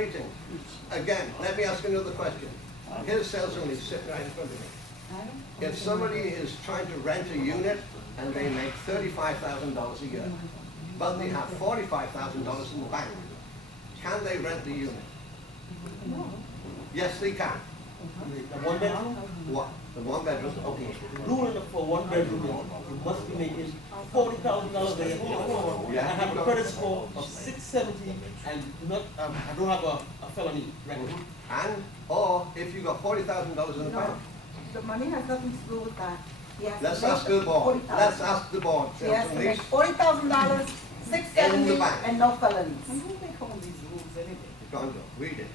rating. Again, let me ask another question. Here's sales only sitting right in front of me. If somebody is trying to rent a unit and they make $35,000 a year, but they have $45,000 in the bank, can they rent the unit? Yes, they can. The one bedroom? What? The one bedroom? Okay. Rule for one bedroom, you must be making $40,000 a year. Yeah. I have a credit score of 670 and not, I don't have a felony record. And, or if you got $40,000 in the bank. The money has nothing to do with that. He has to Let's make ask the board. $40,000. Let's ask the board. He has to make Please. $40,000, In $670, the bank. and no felonies. Who make all these rules anyway? Gondo, read it.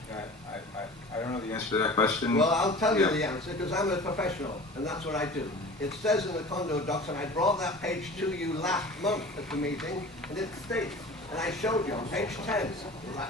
I don't know the answer to that question. Well, I'll tell you Yeah. the answer, because I'm a professional, and that's what I do. It says in the condo docs, and I brought that page to you last month at the meeting, and it states, and I showed you on page 10,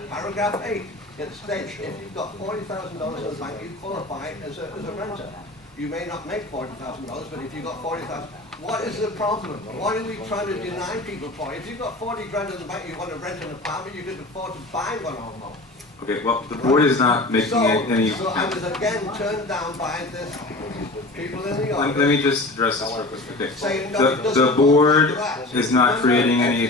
paragraph 8, it states, if you've got $40,000 in the bank, you qualify as a renter. You may not make $40,000, but if you've got $40,000, what is the problem? What are we trying to deny people for? If you've got 40 grand in the bank, you want to rent an apartment, you could afford to buy one almost. Okay, well, the board is not making any. So I was again turned down by this people in the Let audience. me just address this real quick. Okay. Saying no, it The doesn't board belong to us. is not creating any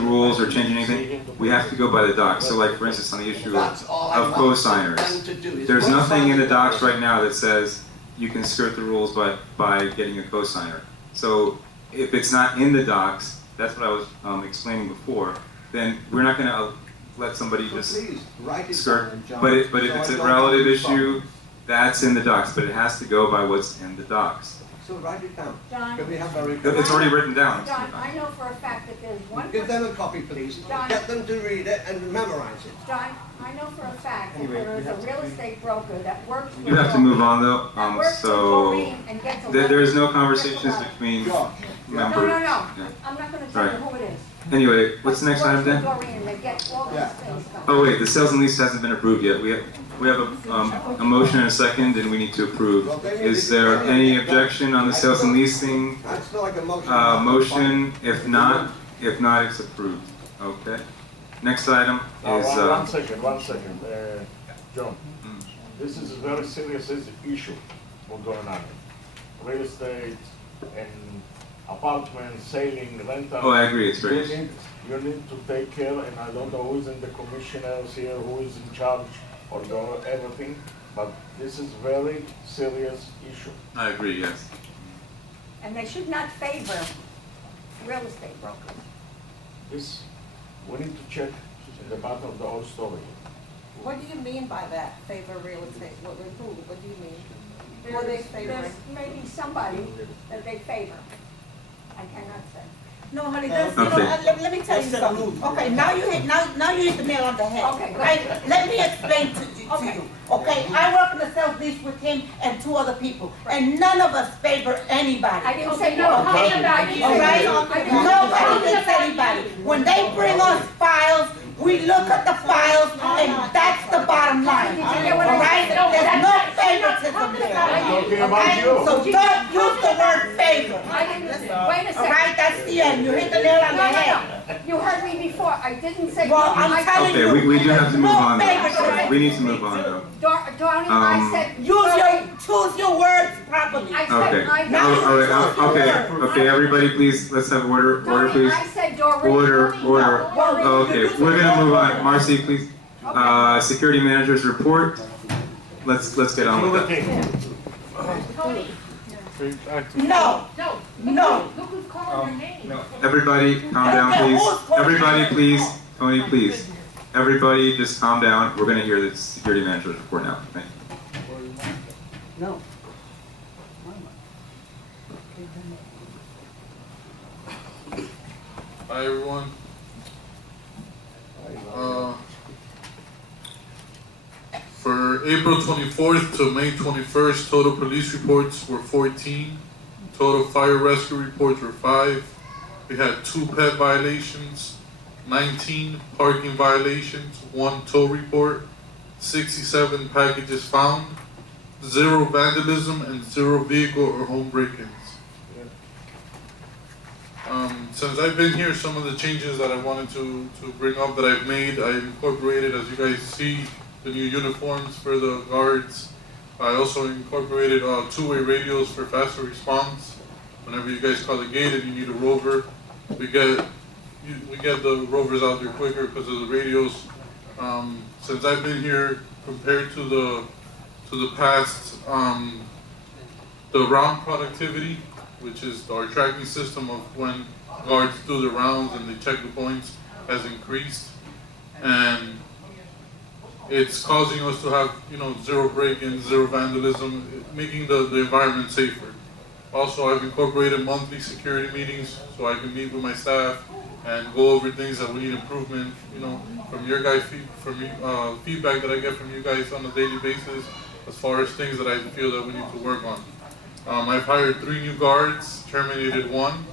rules or changing anything. We have to go by the docs. So like, for instance, on the issue That's all I of want them cosigners, to do is there's nothing in the co-sign docs right now that says you can skirt the rules by getting a cosigner. So if it's not in the docs, that's what I was explaining before, then we're not going to let somebody So just please, write it down, skirt. John, But if so it's I a don't relative have issue, that's in the docs, but it has to go by what's in the docs. So write it down. John. Can we have a It's already written down. John, I know for a fact that there's one Give person, them a copy, please. John. Get them to read it and memorize it. John, I know for a fact that there is a real estate broker that works with. You have to move on though, That works with so Maureen and gets a. there is no letter. conversations Gets a letter. between George. members. No, Yeah. I'm not gonna tell you Right. who it is. Anyway, what's the next item Works with then? Doreen, they get all Yeah. these things done. Oh wait, the sales and lease hasn't been approved yet. We have a motion and a second, and we need to approve. Is there any objection on the sales and leasing I'd still like a motion. motion? If not, it's approved. Okay. Next item is One second, John. Mm. This is a very serious issue what's going on. Real estate and apartments, selling, rental. Oh, I agree, it's very. You need to take care, and I don't know who's in the commissioners here, who is in charge or everything, but this is very serious issue. I agree. Yes. And they should not favor real estate brokers. This, we need to check in the bottom of the whole story. What do you mean by that, favor real estate? What do you mean? Who are they favoring? There's maybe somebody that they favor. I cannot say. No, honey, that's, Okay. let me tell you That's something. rude. Okay, now you hit the nail on the head. Okay, go Right? ahead. Let me explain to Okay. you, okay? I work in the sales lease with him and two other people, and none of us favor anybody. I didn't say no. Okay. I didn't All say right? no. I didn't say Nobody no. gets anybody. When they bring us files, we look at the files, and that's the bottom line. Did you hear what I All right? said? No, There's no that's- favoritism there. Talking about Okay? you. So don't use the word favor. I didn't, wait a All right, second. that's the end. You hit the nail on the head. No. You heard me before. I didn't say. Well, I'm I- telling Okay, you. we do have to move no on though. favoritism. We need to move on though. Donnie, I said. Choose your words properly. I said, Okay. I. Okay, everybody, please, let's have order, Donnie, please. I said Doreen. Order. Doreen. Okay, we're gonna move on. Marcy, please. Security manager's report. Let's get on with that. Tony, No, No. no. Look who's calling your name. Everybody, calm down, please. Everybody, please. Tony, please. Everybody, just calm down. We're gonna hear the security manager's report now. Thank you. No. Hi everyone. For April 24th to May 21st, total police reports were 14. Total fire rescue reports were 5. We had 2 pet violations, 19 parking violations, 1 tow report, 67 packages found, 0 vandalism, and 0 vehicle or home break-ins. since I've been here, some of the changes that I wanted to bring up that I've made, I incorporated, as you guys see, the new uniforms for the guards. I also incorporated two-way radios for faster response. Whenever you guys call the gate and you need a rover, we get the rovers out there quicker because of the radios. Since I've been here, compared to the past, the round productivity, which is our tracking system of when guards do the rounds and they check the points, has increased, and it's causing us to have, zero break-ins, zero vandalism, making the environment safer. Also, I've incorporated monthly security meetings so I can meet with my staff and go over things that we need improvement, from your guys' feedback that I get from you guys on a daily basis, as far as things that I feel that we need to work on. I've hired 3 new guards, terminated 1,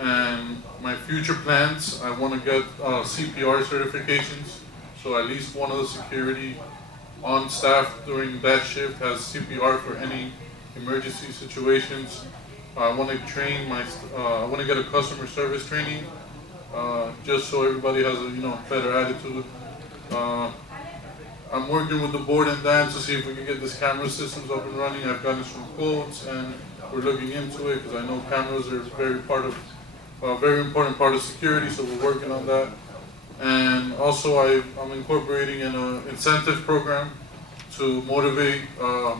and my future plans, I want to get CPR certifications, so at least one of the security on staff during that shift has CPR for any emergency situations. I want to train I want to get a customer service training, just so everybody has a better attitude. I'm working with the board and Dan to see if we can get this camera systems up and running. I've gotten some quotes and we're looking into it because I know cameras are a very important part of security, so we're working on that. And also I'm incorporating an incentive program to motivate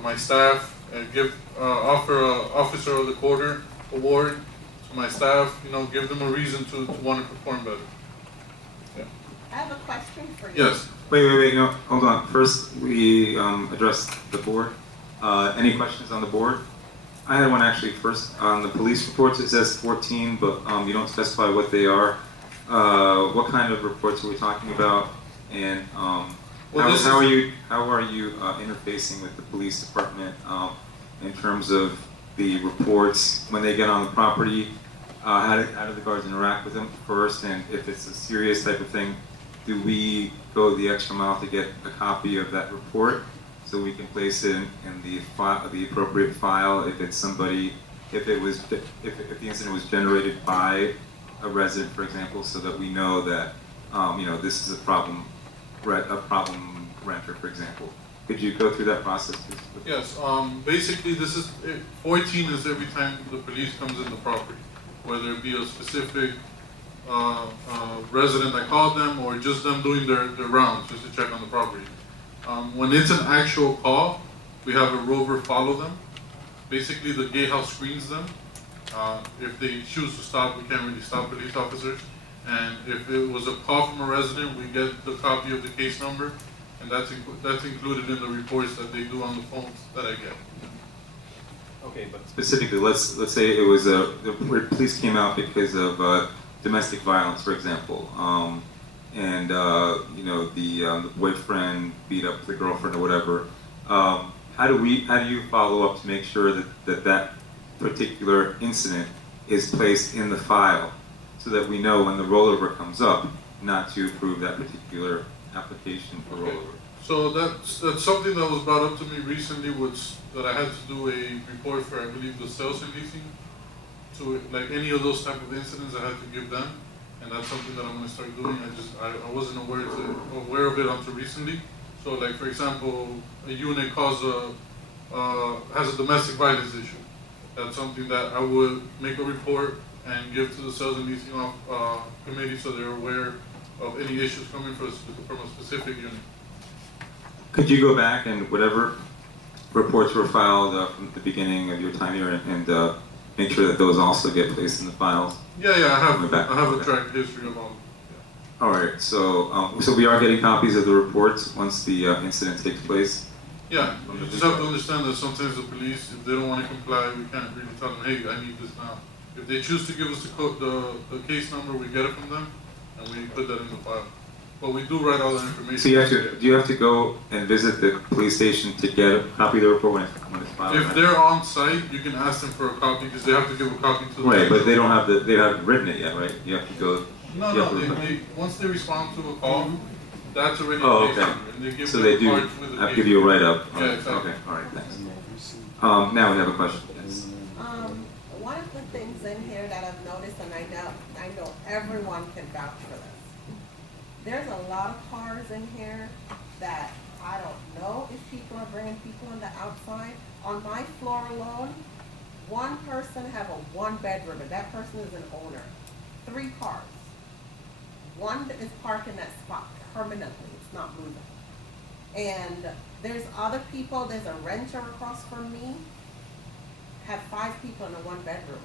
my staff and offer a Officer of the Quarter award to my staff, give them a reason to want to perform better. Yeah. I have a question for you. Yes. Wait, no, hold on. First, we addressed the board. Any questions on the board? I had one actually first. On the police reports, it says 14, but you don't specify what they are. What kind of reports are we talking about? And how are you interfacing with the police department in terms of the reports when they get on the property? How do the guards interact with them first? And if it's a serious type of thing, do we go the extra mile to get a copy of that report so we can place it in the file, the appropriate file? If it's somebody, if the incident was generated by a resident, for example, so that we know that this is a problem renter, for example. Could you go through that process, please? Yes. Basically, 14 is every time the police comes in the property, whether it be a specific resident that called them or just them doing their rounds just to check on the property. When it's an actual call, we have a rover follow them. Basically, the gatehouse screens them. If they choose to stop, we can't really stop police officers. And if it was a call from a resident, we get the copy of the case number, and that's included in the reports that they do on the phones that I get. Okay, but specifically, let's say it was the police came out because of domestic violence, for example, and the boyfriend beat up the girlfriend or whatever. How do you follow up to make sure that particular incident is placed in the file, so that we know when the rollover comes up not to approve that particular application for rollover? So that's something that was brought up to me recently, that I had to do a report for, I believe, the sales and leasing. So like any of those type of incidents, I had to give them, and that's something that I'm going to start doing. I wasn't aware of it until recently. So like, for example, a unit has a domestic violence issue. That's something that I would make a report and give to the sales and leasing committee so they're aware of any issues coming from a specific unit. Could you go back and whatever reports were filed from the beginning of your time here and make sure that those also get placed in the files? Yeah, I have a track history of all of them. Yeah. All right, so we are getting copies of the reports once the incident takes place? Yeah, you just have to understand that sometimes the police, if they don't want to comply, we can't really tell them, hey, I need this now. If they choose to give us the case number, we get it from them, and we put that in the file. But we do write all the information. So do you have to go and visit the police station to get a copy of the report when it's filed? If they're on site, you can ask them for a copy because they have to give a copy to the Right, but they haven't written it yet, right? You have to go. No, once they respond to a call, that's already Oh, a case okay. number, and they give So you they a do card with a I'll case give you a number. write-up. Yeah, exactly. Okay, all right, thanks. Now we have a question. Yes. One of the things in here that I've noticed, and I know everyone can vouch for this. There's a lot of cars in here that I don't know if people are bringing people on the outside. On my floor alone, one person have a one-bedroom, and that person is an owner. 3 cars. One is parked in that spot permanently, it's not moving. And there's other people, there's a renter across from me, have 5 people in a 1-bedroom,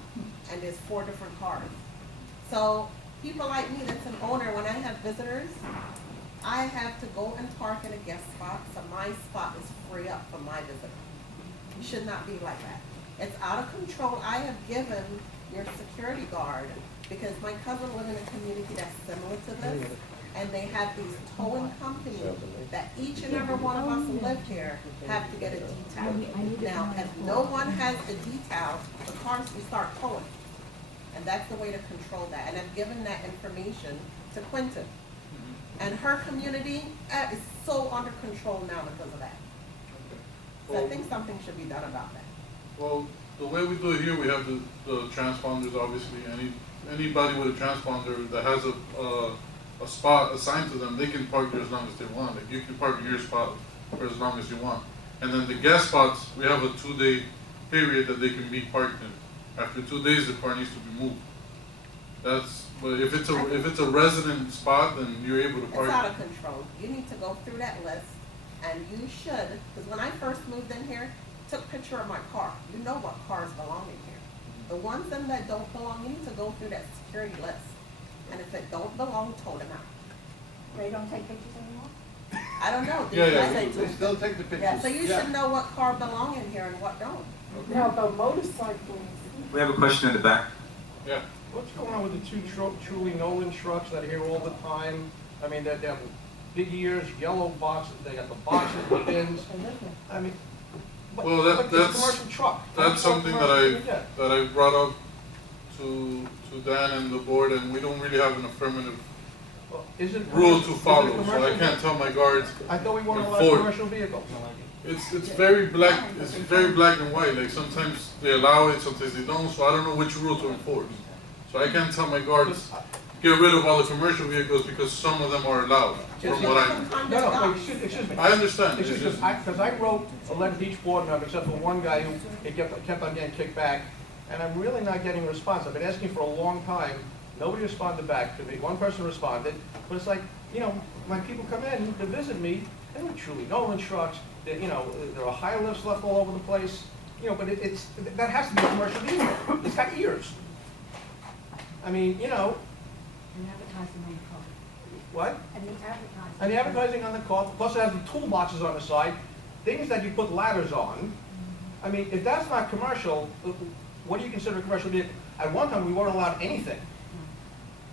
and there's 4 different cars. So people like me that's an owner, when I have visitors, I have to go and park in a guest spot, so my spot is free up for my visitor. It should not be like that. It's out of control. I have given your security guard, because my cousin lives in a community that's similar to this, and they have these towing companies that each and every one of us who live here have to get a detail. Now, if no one has a detail, the cars will start towing. And that's the way to control that. And I've given that information to Quentin. And her community is so under control now because of that. So I think something should be done about that. Well, the way we do it here, we have the transponders, obviously. Anybody with a transponder that has a spot assigned to them, they can park there as long as they want. Like, you can park in your spot for as long as you want. And then the guest spots, we have a 2-day period that they can be parked in. After 2 days, the car needs to be moved. But if it's a resident spot, then you're able to park. It's out of control. You need to go through that list, and you should, because when I first moved in here, took a picture of my car. You know what cars belong in here. The ones them that don't belong, you need to go through that security list. And if it don't belong, tow them out. They don't take pictures anymore? I don't know. Yeah. They still take the pictures. Yeah, so you should know what car belong in here and what don't. Now, the motorcycles, We have a question in the back. Yeah. What's going on with the 2 Truly Nolan trucks that are here all the time? I mean, they're big ears, yellow boxes, they got the boxes, the bins. I mean, Well, but it's a commercial truck. That's something that I brought up to Dan and the board, and we don't really have an affirmative Well, is it rule is to it follow, so commercial? I can't tell my guards. I thought we wanted a lot Ford. of commercial vehicles. It's very black. It's very black and white. Like, sometimes they allow it, sometimes they don't. So I don't know which rule to enforce. So I can't tell my guards get rid of all the commercial vehicles because some of them are allowed. From what I know. No, excuse me. I understand. It's It's just, just, because I wrote a letter to each board member, except for one guy who it kept on getting kicked back, and I'm really not getting a response. I've been asking for a long time, nobody responded back to me, one person responded, but it's like, you know, when people come in to visit me, they don't Truly Nolan trucks, you know, there are high lifts left all over the place, you know, but that has to be a commercial vehicle. It's got ears. I mean, you know, And advertising on the car. what? And the advertising. And the advertising on the car, plus it has the toolboxes on the side, things that you put ladders on. I mean, if that's not commercial, what do you consider a commercial vehicle? At one time, we weren't allowed anything.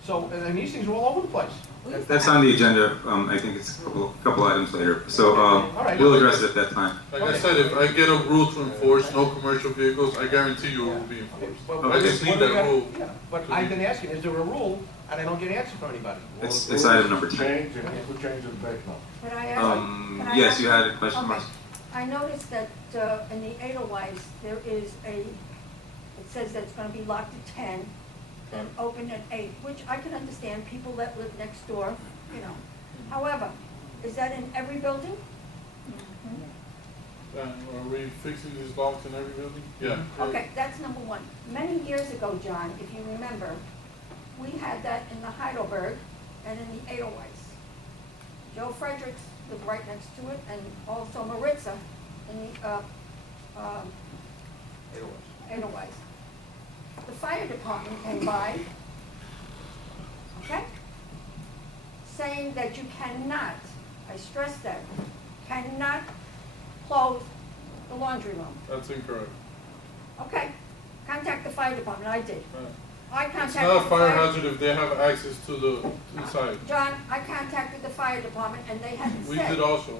So, and these things are all over the place. That's on the agenda. I think it's a couple items later. So right. we'll address it at that time. like I said, if I get a rule to enforce no commercial vehicles, I guarantee you it will be enforced. But I just need what do we that got- rule. yeah, But I've been asking, is there a rule, and I don't get an answer from anybody. It's item number 10. Change, and people change it back now. Could I ask? Can I Yes, ask- you had a question, Okay. Marcy? I noticed that in the Edelweiss, there is it says that it's going to be locked at 10, then open at 8, which I can understand, people that live next door, you know. However, is that in every building? Are we fixing these locks in every building? Yeah. Okay, that's number one. Many years ago, John, if you remember, we had that in the Heidelberg and in the Edelweiss. Joe Fredericks lived right next to it, and also Maritza in the Edelweiss. The fire department came by, okay, saying that you cannot, I stress that, cannot close the laundry room. That's incorrect. Okay, contact the fire department, I did. I It's contacted not a the fire hazard if they have access to the inside. John, I contacted the fire department and they had We said. did also.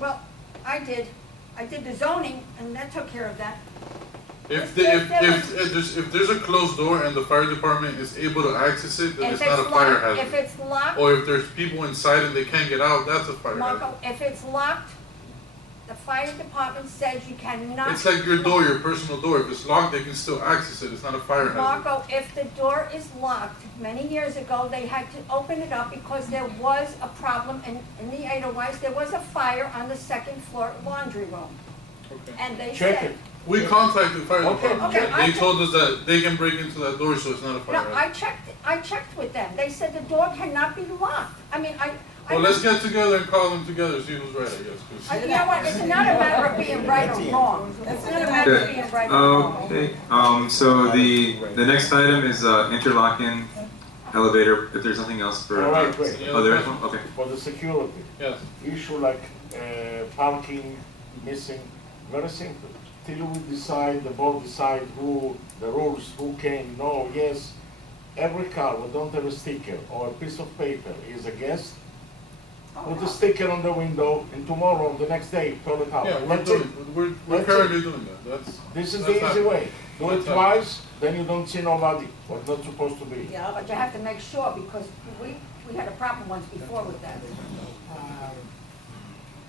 Well, I did the zoning and that took care of that. If there's a closed door and the fire department is able to access it, then If it's not a fire locked, if hazard. it's locked, Or if there's people inside and they can't get out, that's a fire hazard. Marco, if it's locked, the fire department says you cannot. It's like your door, your personal door. If it's locked, they can still access it. It's not a fire hazard. Marco, if the door is locked, many years ago, they had to open it up because there was a problem in the Edelweiss. There was a fire on the second floor laundry room. Okay. And they Check said, it. We contacted the fire Okay, department. okay, They told us that they can break into that door, so it's not a fire no, hazard. I checked with them. They said the door cannot be locked. I mean, Well, let's get together and call them together, see who's right, I guess. 'cause- You know what, it's not a matter of being right or wrong. It's not a matter of being right or wrong. Okay, so the next item is, interlocking elevator, if there's nothing else for, All right, wait. oh, there is one, okay. For the security, Yes. issue like parking, missing, very simple. Till we decide, the board decide who, the rules, who can, no, yes. Every car we don't have a sticker or a piece of paper is a guest. Put a sticker on the window and tomorrow, the next day, throw it out. Yeah, we're That's doing, it. we're That's currently doing that. That's. This is that's the easy happening. way. Do it That's twice, then you don't see nobody, what's not supposed to be. Yeah, but you have to make sure because we had a problem once before with that.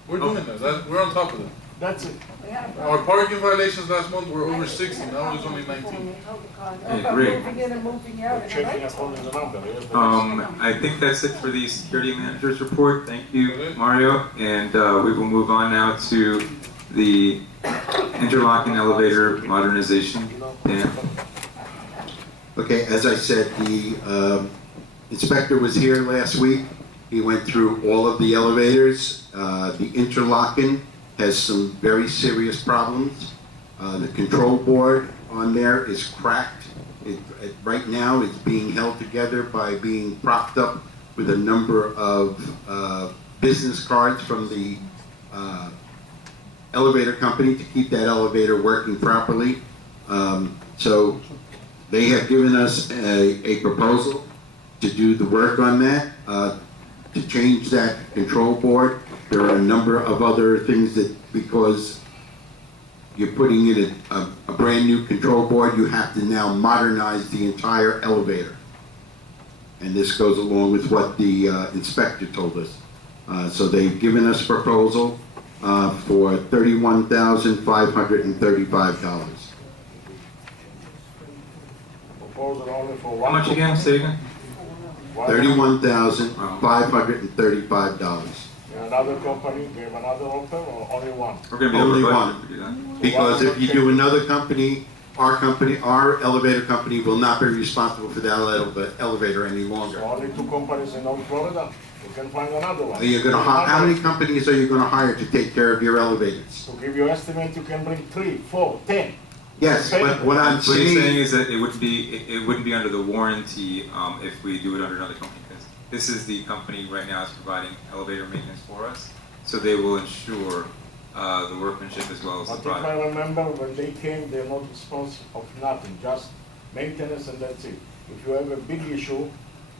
We're doing that. We're on top of it. That's it. We had a Our problem. parking violations last month were over 60, now it's only 19. I agree. Moving in and moving out. and Checking like- according to the number. Here's the I think that's it for the security manager's report. Thank you, Mario. And we will move on now to the interlocking elevator modernization. Dan? Okay, as I said, the inspector was here last week. He went through all of the elevators. The interlocking has some very serious problems. The control board on there is cracked. Right now, it's being held together by being propped up with a number of business cards from the elevator company to keep that elevator working properly. So they have given us a proposal to do the work on that, to change that control board. There are a number of other things that, because you're putting in a brand new control board, you have to now modernize the entire elevator. And this goes along with what the inspector told us. So they've given us a proposal for $31,535. proposal only for How one. much again? Say again? $31,535. Another company gave another offer or only one? We're gonna be Only over one. budget if we do that. Because if you do another company, our elevator company will not be responsible for that elevator any So longer. only two companies in North Florida? You can find another one. Are you gonna, how many companies are you gonna hire to take care of your elevators? To give you estimate, you can bring 3, 4, 10. Yes, but what I'm What he's saying saying, is that it wouldn't be under the warranty, if we do it under another company, because this is the company right now is providing elevator maintenance for us, so they will ensure, the workmanship as well as the But if I product. remember, when they came, they're not responsible of nothing, just maintenance and that's it. If you have a big issue,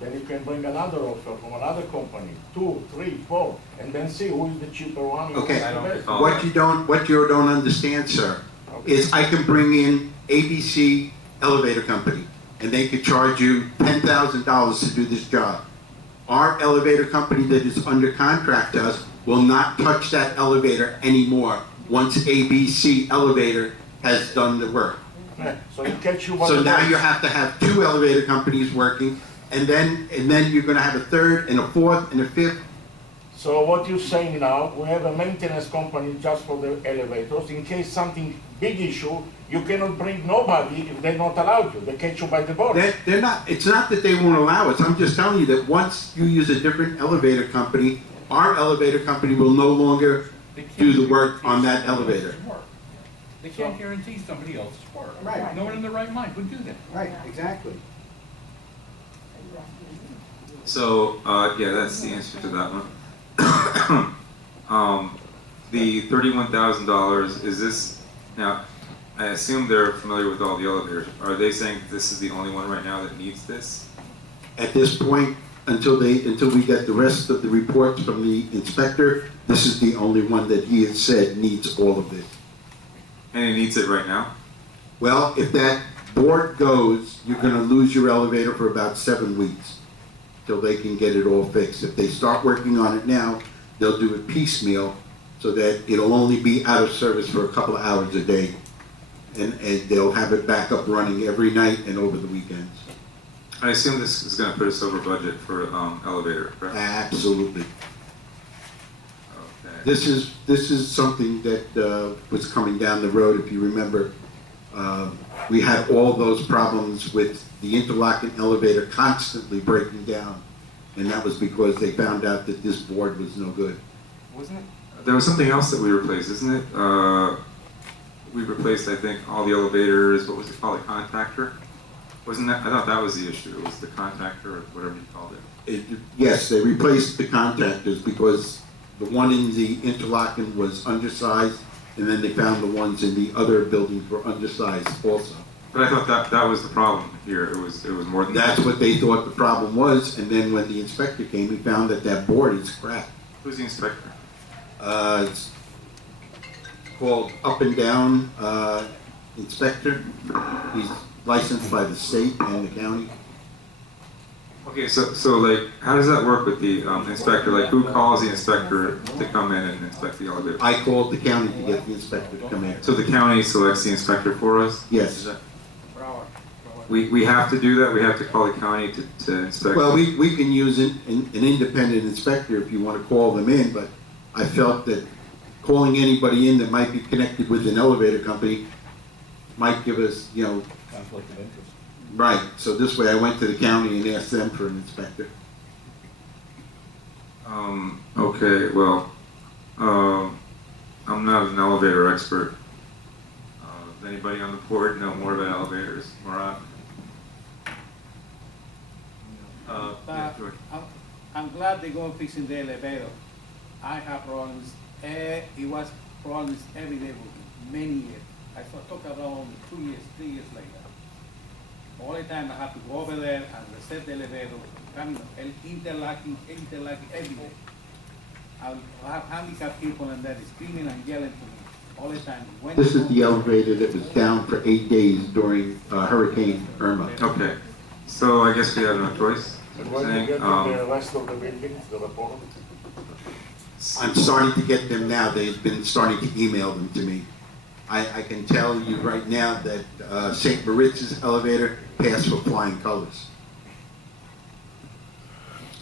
then you can bring another offer from another company, 2, 3, 4, and then see who is the cheaper one. who Okay. is the I don't best. recall. what you don't understand, sir, is I can bring in ABC Elevator Company, and they could charge you $10,000 to do this job. Our elevator company that is under contract to us will not touch that elevator anymore once ABC Elevator has done the work. Yeah, so you catch you by So the now nose. you have to have 2 elevator companies working, and then you're gonna have a third and a fourth and a fifth. So what you're saying now, we have a maintenance company just for the elevators. In case something big issue, you cannot bring nobody if they're not allowed you. They catch you by the balls. They're not, it's not that they won't allow us, I'm just telling you that once you use a different elevator company, our elevator company will no longer do the work on that elevator. They can't guarantee somebody else's work. Right. No one in their right mind would do that. Right, exactly. So, yeah, that's the answer to that one. The $31,000, is this, now, I assume they're familiar with all the elevators. Are they saying this is the only one right now that needs this? At this point, until we get the rest of the reports from the inspector, this is the only one that he has said needs all of this. And it needs it right now? Well, if that board goes, you're gonna lose your elevator for about 7 weeks till they can get it all fixed. If they start working on it now, they'll do it piecemeal, so that it'll only be out of service for a couple of hours a day. And they'll have it back up running every night and over the weekends. I assume this is gonna put us over budget for, elevator, correct? Absolutely. Okay. This is something that was coming down the road. If you remember, we had all those problems with the interlocking elevator constantly breaking down, and that was because they found out that this board was no good. Wasn't it? There was something else that we replaced, isn't it? We replaced, I think, all the elevators. What was it called? A contactor? Wasn't that? I thought that was the issue. It was the contactor or whatever you called it. Yes, they replaced the contactors because the one in the interlocking was undersized, and then they found the ones in the other buildings were undersized also. But I thought that was the problem here. It was more than That's what they thought the problem was, and then when the inspector came, he found that board is crap. Who's the inspector? It's called Up and Down Inspector. He's licensed by the state and the county. Okay, so like, how does that work with the inspector? Like, who calls the inspector to come in and inspect the elevator? I called the county to get the inspector to come in. So the county selects the inspector for us? Yes. Is that- We have to do that? We have to call the county to inspect? Well, we can use an independent inspector if you want to call them in, but I felt that calling anybody in that might be connected with an elevator company might give us, Conflict of interest. right. So this way I went to the county and asked them for an inspector. Okay, well, I'm not an elevator expert. Does anybody on the board know more about elevators? Marat? Yeah, George. I'm glad they're going fixing the elevator. I have problems. It was problems every day with many years. I talk about 2 years, 3 years later. All the time I have to go over there and reset the elevator, interlocking every day. I have handicapped people in there screaming and yelling to me all the time. This is the elevator that was down for 8 days during Hurricane Irma. Okay, so I guess we have no choice. And when you get the rest of the buildings, the report? I'm starting to get them now. They've been starting to email them to me. I can tell you right now that St. Moritz's elevator passed for flying colors.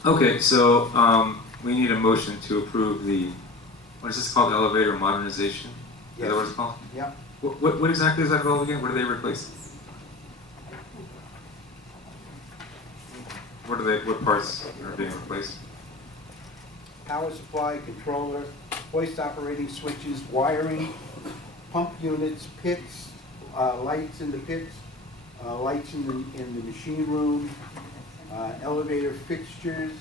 Okay, so we need a motion to approve the, what is this called, elevator modernization? Is that what it's called? Yeah. What exactly is that called again? What are they replacing? What parts are being replaced? Power supply, controller, hoist operating switches, wiring, pump units, pits, lights in the pits, lights in the machine room, elevator fixtures,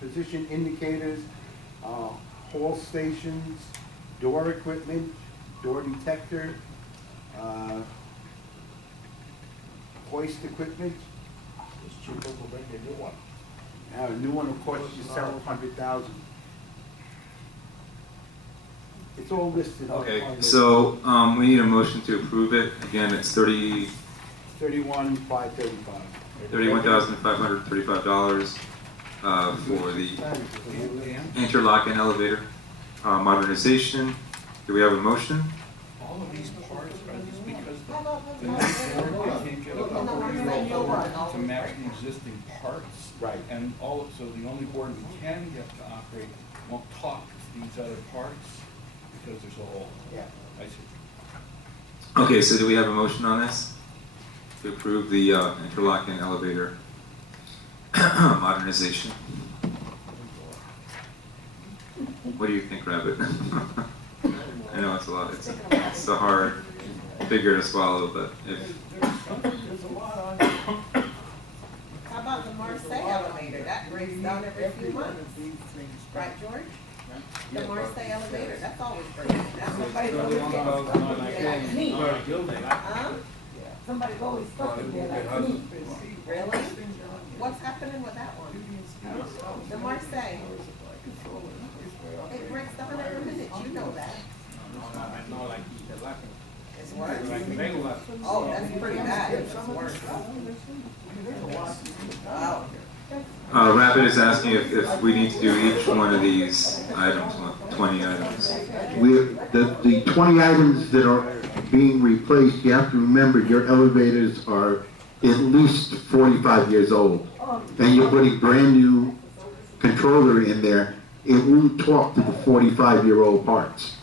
position indicators, hall stations, door equipment, door detector, hoist equipment. It's cheaper to bring a new one. Now, a new one, of course, is several $100,000. It's all listed on Okay, the so we need a motion to approve it. Again, it's $31,535. $31,535 for the interlock and elevator modernization. Do we have a motion? All of these parts are just because the board can't get a board to match the existing parts. Right. And so the only board we can get to operate won't talk to these other parts because there's a hole. Yeah. I see. Okay, so do we have a motion on this? To approve the interlock and elevator modernization? What do you think, Rabbit? I know it's a lot. It's a hard figure to swallow, but if How about the Marseille elevator? That breaks down every few months. Right, George? The Marseille elevator, that's always breaking. That's somebody always Huh? Somebody's always stuck in there like me. Really? What's happening with that one? The Marseille. It breaks down every minute, you know that. It's worse. Oh, that's pretty bad. It's worse. Wow. Rapid is asking if we need to do each one of these items, 20 items. The 20 items that are being replaced, you have to remember your elevators are at least 45 years old. And you're putting brand new controller in there, it won't talk to the 45-year-old parts.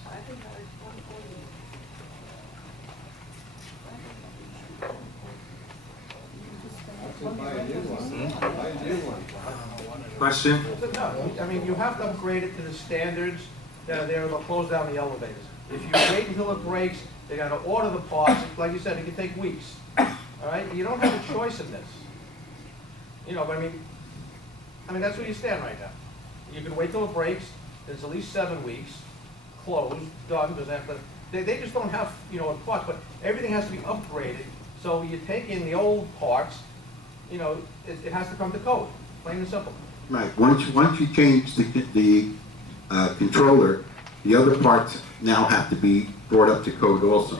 Question? No, I mean, you have to upgrade it to the standards that are there, they'll close down the elevators. If you wait until it breaks, they gotta order the parts, like you said, it can take weeks, all right? You don't have a choice in this. You know, but I mean, that's where you stand right now. You can wait till it breaks, it's at least 7 weeks, closed, done, doesn't have to, they just don't have, you know, parts, but everything has to be upgraded. So you take in the old parts, you know, it has to come to code, plain and simple. Right, once you change the controller, the other parts now have to be brought up to code also.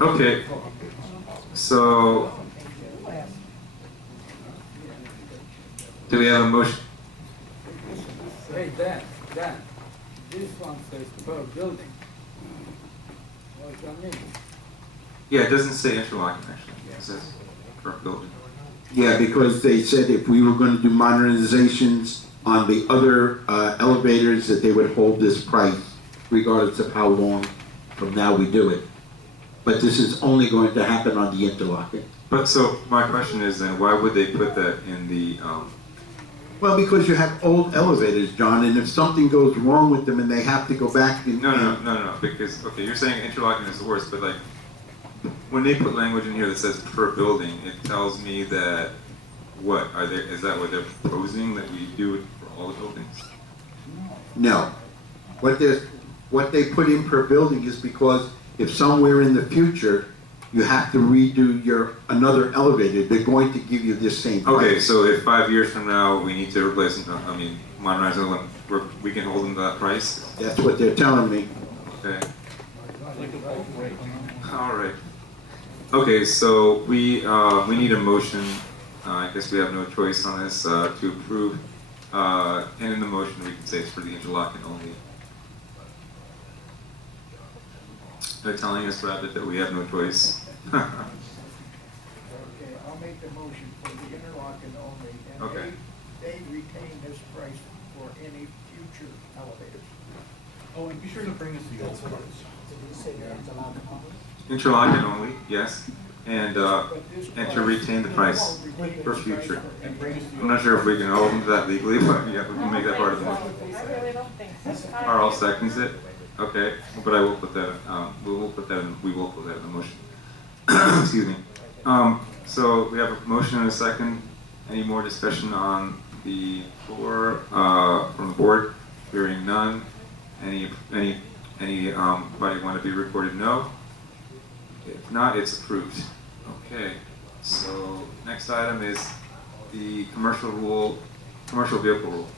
Okay, so do we have a motion? Hey, Dan, this one says per building. What does that mean? Yeah, it doesn't say interlocking actually, it says per building. Yeah, because they said if we were going to do modernizations on the other elevators, that they would hold this price regardless of how long from now we do it. But this is only going to happen on the interlocking. But so my question is then, why would they put that in the, Well, because you have old elevators, John, and if something goes wrong with them and they have to go back and... No, because, okay, you're saying interlocking is the worst, but like, when they put language in here that says per building, it tells me that, what, is that what they're proposing, that we do it for all the buildings? No. What they put in per building is because if somewhere in the future you have to redo another elevator, they're going to give you this same price. Okay, so if 5 years from now we need to replace them, modernize them, we can hold them to that price? That's what they're telling me. Okay. All right. Okay, so we need a motion. I guess we have no choice on this to approve. And in the motion, we can say it's for the interlocking only. They're telling us, Rabbit, that we have no choice. Okay, I'll make the motion for the interlocking only, and Okay. they retain this price for any future elevators. Oh, and be sure to bring us the old parts. Interlocking only, yes, and to retain the price for future. I'm not sure if we can hold them to that legally, but yeah, we can make that part of the motion. Carl seconds it. Okay, but I will put that. We will put that in the motion. Excuse me. So we have a motion and a second. Any more discussion on the floor from the board? Hearing none. Anybody want to be recorded? No. If not, it's approved. Okay. So next item is the commercial vehicle rule.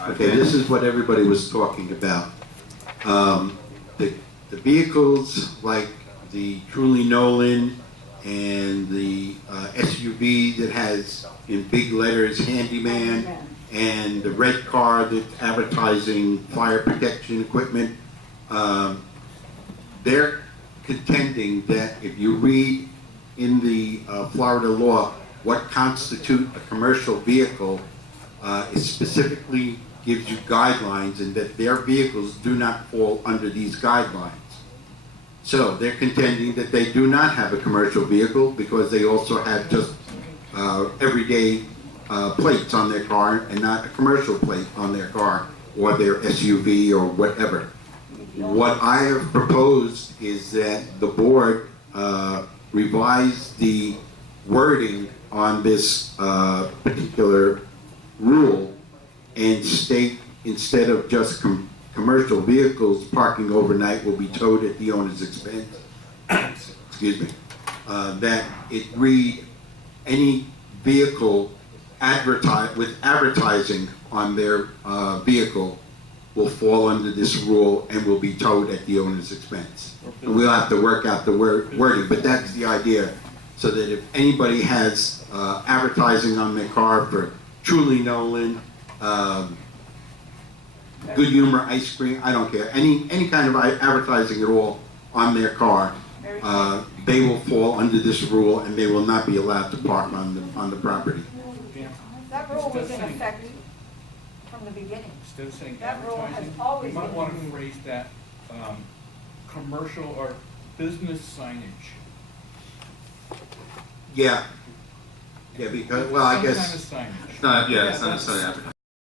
Okay, this is what everybody was talking about. The vehicles like the Truly Nolan and the SUV that has in big letters handyman, and the red car that's advertising fire protection equipment, they're contending that if you read in the Florida law what constitutes a commercial vehicle, it specifically gives you guidelines, and that their vehicles do not fall under these guidelines. So they're contending that they do not have a commercial vehicle because they also have just everyday plates on their car and not a commercial plate on their car or their SUV or whatever. What I have proposed is that the board revise the wording on this particular rule and state, instead of just commercial vehicles parking overnight will be towed at the owner's expense, excuse me, that it read any vehicle with advertising on their vehicle will fall under this rule and will be towed at the owner's expense. And we'll have to work out the wording, but that's the idea, so that if anybody has advertising on their car for Truly Nolan, Good Humor Ice Cream, I don't care, any kind of advertising at all on their car, they will fall under this rule and they will not be allowed to park on the property. That rule was in effect from the beginning. Instead of saying That rule has advertising, always you might been want to used. phrase that, commercial or business signage. Yeah, because, well, I Some guess. kind of signage. It's not, yeah, it's not necessarily advertising.